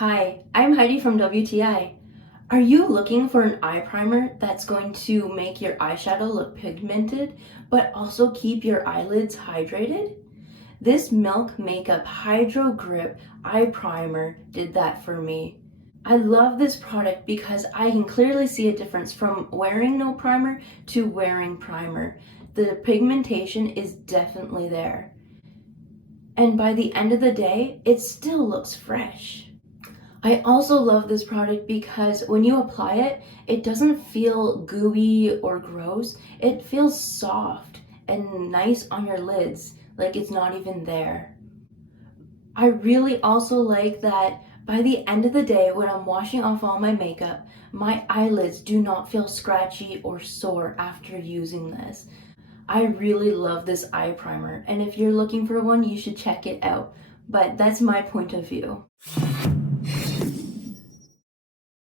Hi, I'm Heidi from WTI. Are you looking for an eye primer that's going to make your eyeshadow look pigmented, but also keep your eyelids hydrated? This Milk Makeup Hydro Grip Eye Primer did that for me. I love this product because I can clearly see a difference from wearing no primer to wearing primer. The pigmentation is definitely there. And by the end of the day, it still looks fresh. I also love this product because when you apply it, it doesn't feel gooey or gross. It feels soft and nice on your lids, like it's not even there. I really also like that by the end of the day, when I'm washing off all my makeup, my eyelids do not feel scratchy or sore after using this. I really love this eye primer, and if you're looking for one, you should check it out. But that's my point of view.